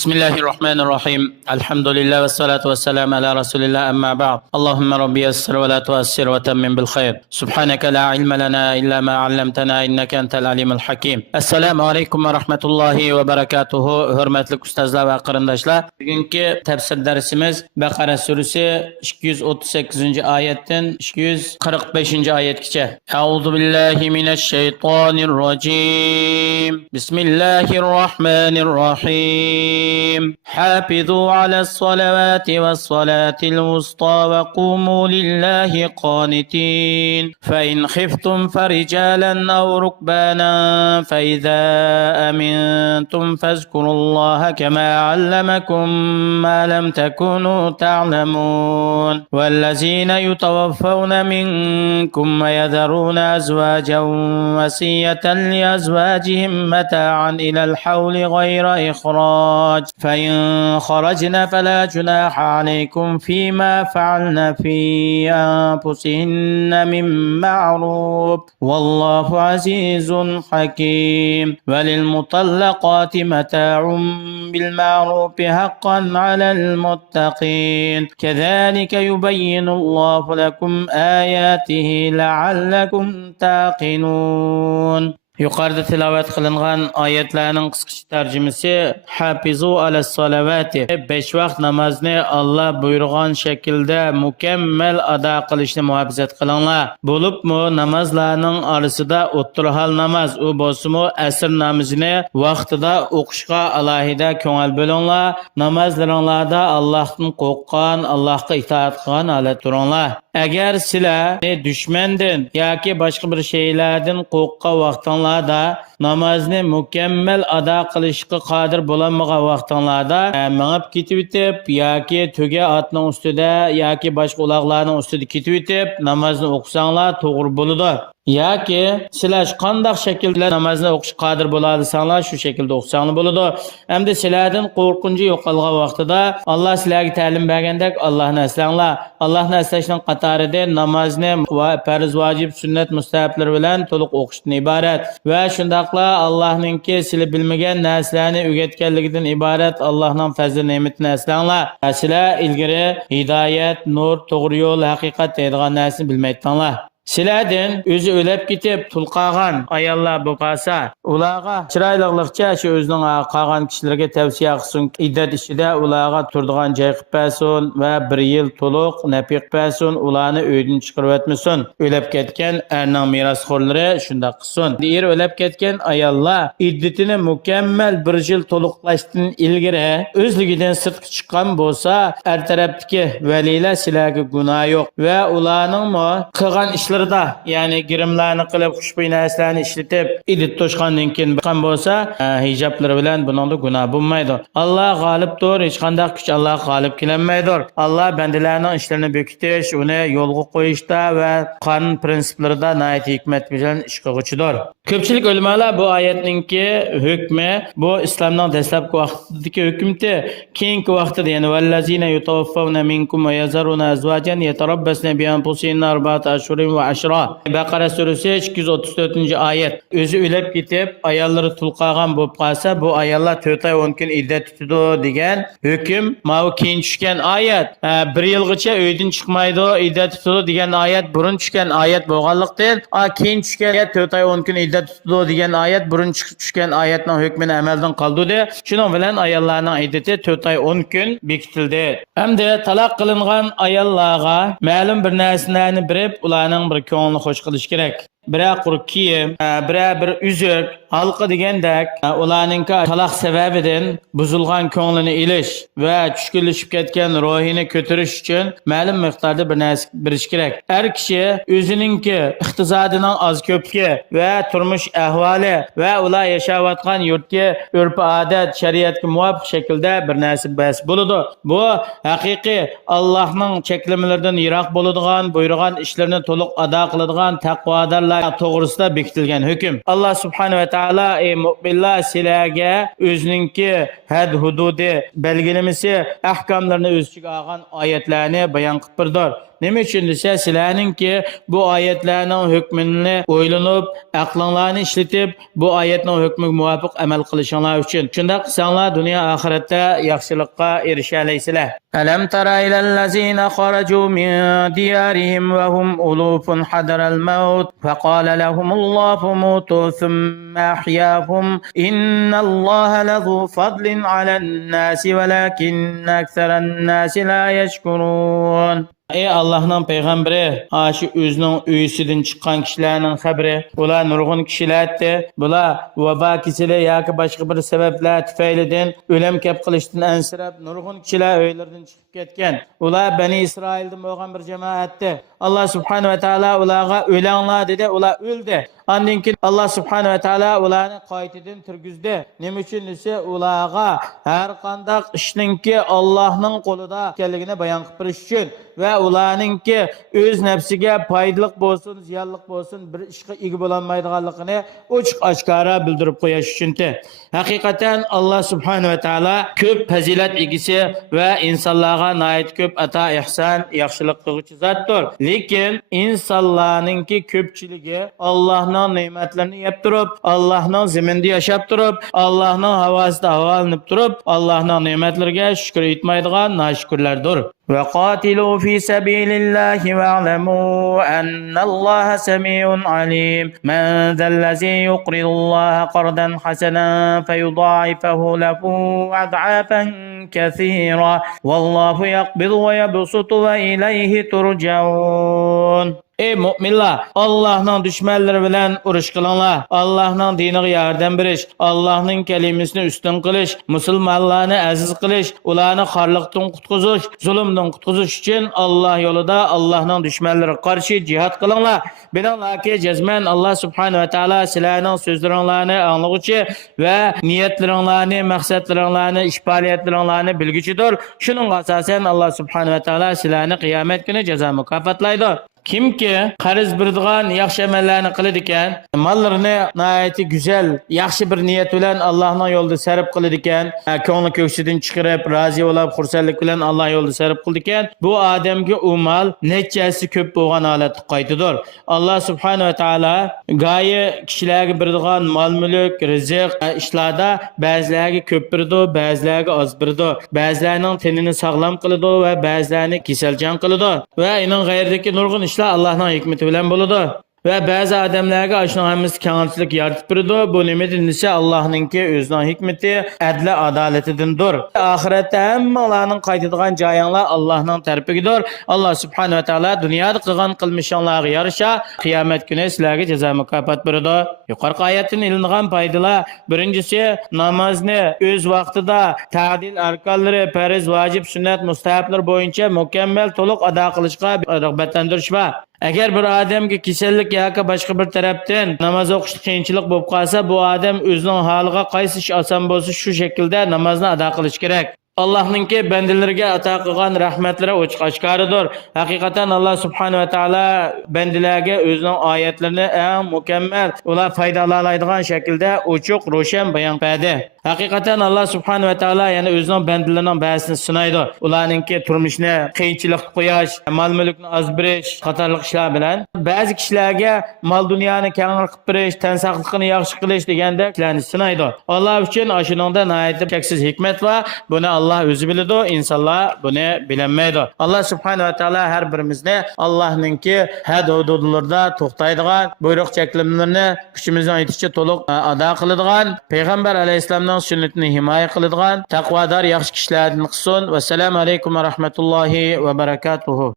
بسم الله الرحمن الرحيم الحمد لله والصلاة والسلام على رسول الله أما بعد اللهم ربي يسر ولا تؤسر وتمم بالخير سبحانك لا علم لنا إلا ما علمتنا إنك أنت العليم الحكيم السلام عليكم ورحمة الله وبركاته hurmatli ustozlar va qarindoshlar bugungi tafsir darsimiz Baqara surasi 238 oyatdan 245 oyatgacha A'udhu billahi minash shaytonir rojim Bismillahir rohmanir rohim حافظوا على الصلوات والصلاة الوسطى وقوموا لله قانتين فإن خفتم فرجالا أو ركبانا فإذا أمنتم فاذكروا الله كما علمكم ما لم تكونوا تعلمون والذين يتوفون منكم ويذرون أزواجا وصية لأزواجهم متاعا إلى الحول غير إخراج فإن خرجنا فلا جناح عليكم فيما فعلن في أنفسهن من معروف والله عزيز حكيم وللمطلقات متاع بالمعروف حقا على المتقين كذلك يبين الله لكم آياته لعلكم تعقلون Yuqorida tilovat qilingan oyatlarning qisqacha tarjimasi Hafizu alas salavati 5 vaqt namozni Alloh buyurgan shaklda mukammal ado qilishni muhofazat qilinglar. Bo'libmi namozlarning orasida o'ttirhal namoz u bo'lsa-mu asr namozini vaqtida o'qishga alohida ko'ngil bo'linglar. Namozlaringlarda Allohdan qo'rqqan, Allohga itoat qilgan holat turinglar. Agar sizlar dushmandan yoki boshqa bir shaylardan qo'rqqan vaqtinglarda namozni mukammal ado qilishga qodir bo'lmagan vaqtinglarda mingib ketib o'tib yoki tuga otning ustida yoki boshqa uloqlarning ustida ketib o'tib namozni o'qisanglar to'g'ri bo'ladi. Yoki sizlar qanday shaklda namozni o'qish qodir bo'ladisanglar shu shaklda o'qisanglar bo'ladi. Hamda sizlardan qo'rqinchi yo'qolgan vaqtida Alloh sizlarga ta'lim bergandek Allohni eslanglar. Allohni eslashning qatorida namozni va farz, vojib, sunnat, mustahablar bilan to'liq o'qishdan iborat va shundaqla Allohningki sizlar bilmagan narsalarni o'rgatganligidan iborat Allohning fazl ne'matini eslanglar. Sizlar ilgari hidoyat, nur, to'g'ri yo'l, haqiqat deydigan narsani bilmaydinglar. Sizlardan o'zi o'lib ketib tulqagan ayollar bo'lsa, ularga chiroylilikcha shu o'zining qolgan kishilarga tavsiya qilsin. Iddat ichida ularga turadigan joy qilib bersin va 1 yil to'liq nafiq bersin, ularni uydan chiqarib o'tmasin. O'lib ketgan erning merosxo'rlari shunday qilsin. Er o'lib ketgan ayollar iddatini mukammal 1 yil to'liqlashdan ilgari o'zligidan sirtqa chiqqan bo'lsa, er tarafdagi valilar sizlarga gunoh yo'q va ularning qilgan ishlar ya'ni girimlarni qilib xushbo'y narsalarni ishlatib iddat to'shqandan keyin chiqqan bo'lsa hijoblari bilan buningda gunoh bo'lmaydi. Alloh g'olibdir, hech qanday kuch Alloh g'olib kelolmaydi. Alloh bandalarning ishlarini bekitish, uni yo'lga qo'yishda va qonun prinsiplarida nihoyat hikmat bilan ish qiluvchidir. Ko'pchilik ulamolar bu oyatningki hukmi bu islomning dastlabki vaqtidagi hukmdi. Keyingi vaqtida ya'ni vallazina yutawaffawna minkum va yazaruna azwajan yatarabbasna bi anfusihinna arba'ata ashhurin va ashra. Baqara surasi 234-oyat. O'zi o'lib ketib, ayollari tulqagan bo'lib qolsa, bu ayollar 4 oy 10 kun iddat tutadi degan hukm mana keyin tushgan oyat. 1 yilgacha uydan chiqmaydi, iddat tutadi degan oyat burun tushgan oyat bo'lganlikdan, keyin tushgan oyat 4 oy 10 kun iddat tutadi degan oyat burun tushgan oyatning hukmini amaldan qoldirdi. Shuning bilan ayollarning iddati 4 oy 10 kun bekitildi. Hamda taloq qilingan ayollarga ma'lum bir narsalarni berib, ularning bir ko'nglini xush qilish kerak. Biroq quruq kiyim, bir uzuk, halqa degandek ularning taloq sababidan buzilgan ko'nglini ilish va tushkunlashib ketgan ruhini ko'tarish uchun ma'lum miqdorda bir narsa berish kerak. Har kishi o'zininki iqtisodining oz ko'pligi va turmush ahvoli va ular yashayotgan yurtga urf-odat, shariatga muvofiq shaklda bir narsa bas bo'ladi. Bu haqiqiy Allohning cheklamalaridan yiroq bo'ladigan, buyurgan ishlarni to'liq ado qiladigan taqvodorlar to'g'risida bekitilgan hukm. Alloh subhanahu va taolo ey mu'minlar sizlarga o'zininki had hududi belgilamasi ahkomlarni o'z ichiga olgan oyatlarni bayon qilib berdi. Nima uchun desa, sizlarningki bu oyatlarning hukmini o'ylanib, aqlinglarni ishlatib, bu oyatning hukmiga muvofiq amal qilishinglar uchun. Shunda qilsanglar, dunyo oxiratda yaxshilikqa erisha olaysizlar. Alam tara ilal lazina kharaju min diyarihim wa hum ulufun hadaral maut faqala lahumullahu mutu thumma ahyahum innallaha lazu fadlin alan nasi walakinna aktharan nasi la yashkurun. Ey Allah'ın peygamberi, şu özünün üyüsüdün çıkan kişilerin haberi, ular nurgun kişilerdi, bular vaba kisili yoki başka bir sebepler tüfeylidin, ölüm kep kılıştın ensirab, nurgun kişiler öylerden çıkıp ketken, ular Bani İsrail'den bo'lgan bir cemaatti. Allah subhanahu ve taala ularga ölenler dedi, ular öldü. Ondan keyin Allah subhanahu ve taala ularni qaytadan turgizdi. Nima uchun desa, ularga har qanday ishninki Allohning qo'lida ekanligini bayon qilib berish uchun va ularningki o'z nafsiga foydali bo'lsin, ziyonli bo'lsin, bir ishga ega bo'la olmaydiganligini ochiq oshkora bildirib qo'yish uchundir. Haqiqatan Allah subhanahu ve taala ko'p fazilat egisi va insonlarga nihoyat ko'p ato ihson, yaxshilik qiluvchi zotdir. Lekin insonlarningki ko'pchiligi Allohning ne'matlarini yeb turib, Allohning zaminda yashab turib, Allohning havosida havolanib turib, Allohning ne'matlariga shukr etmaydigan noshukrlardir. وقاتلوا في سبيل الله واعلموا أن الله سميع عليم من ذا الذي يقرض الله قرضا حسنا فيضاعفه له أضعافا كثيرا والله يقبض ويبسط وإليه ترجعون. Ey müminler, Allah'ın düşmanları bilen uruş kılınlar. Allah'ın dinine yardım beriş, Allah'ın kelimesini üstün kılış, Müslümanlarını aziz kılış, ularını harlıktan kutkuzuş, zulümden kutkuzuş için Allah yolunda Allah'ın düşmanları karşı cihat kılınlar. Bilinler ki cezmen Allah subhanahu ve teala silahının sözlerini anlıqçı ve niyetlerini, maksatlerini, işbaliyetlerini bilgiçidir. Şunun asasen Allah subhanahu ve teala silahını kıyamet günü ceza mükafatlaydı. Kimki qarz beradigan yaxshi amallarni qiladi ekan, mollarini nihoyatda go'zal, yaxshi bir niyat bilan Allohning yo'lida sarf qiladi ekan, ko'ngli ko'ksidan chiqarib, rozi bo'lib, xursandlik bilan Alloh yo'lida sarf qildi ekan, bu odamga u mol nechasi ko'p bo'lgan holatda qaytidir. Alloh subhanahu va taolo go'yi kishilarga beradigan mol-mulk, rizq ishlarda ba'zilarga ko'p beradi, ba'zilarga oz beradi. Ba'zilarning tenini sog'lom qiladi va ba'zilarini kasalchan qiladi. Va uning g'ayridagi nurg'un ishlar Allohning hikmati bilan bo'ladi. Ve bazı adamlarga aşının hammasi kengchilik yaratib beradi. Bu nimadan desa Allohningki o'zining hikmati, adli, adolatidandir. Oxiratda hammalarning qaytadigan joyinglar Allohning tarafigadir. Allah subhanahu va taolo dunyoda qilgan qilmishinglarga yarasha qiyomat kuni sizlarga jazo mukofot beradi. Yuqorqi oyatdan ilingan foydalar: birinchisi, namozni o'z vaqtida ta'dil arkonlari, farz, vojib, sunnat, mustahablar bo'yicha mukammal to'liq ado qilishga rag'batlantirish va agar bir odamga kasallik yoki boshqa bir tarafdan namoz o'qishda qiyinchilik bo'lib qolsa, bu odam o'zining holiga qaysi ish oson bo'lsa shu shaklda namozni ado qilish kerak. Allohningki bandalarga ato qilgan rahmatlari ochiq oshkoridir. Haqiqatan Alloh subhanahu va taolo bandalarga o'zining oyatlarini eng mukammal, ular foydalana oladigan shaklda ochiq, ro'shan bayon qiladi. Haqiqatan Alloh subhanahu va taolo yana o'zining bandalarining ba'zisini sinaydi. Ularningki turmushni qiyinchilik qo'yish, mol-mulkni oz berish qatorliq ishlar bilan ba'zi kishilarga mol dunyoni keng qilib berish, tan saqliqni yaxshi qilish deganda ishlarni sinaydi. Alloh uchun ashuningda nihoyat cheksiz hikmat va buni Allah o'zi biladi, insonlar buni bilmaydi. Alloh subhanahu va taolo har birimizni Allohningki had hududlarda to'xtaydigan, buyruq cheklimlarini kuchimizning yetishi to'liq ado qiladigan, payg'ambar alayhisolamning sunnatini himoya qiladigan taqvodor yaxshi kishilardan qilsin. Assalomu alaykum va rahmatullohi va barakatuh.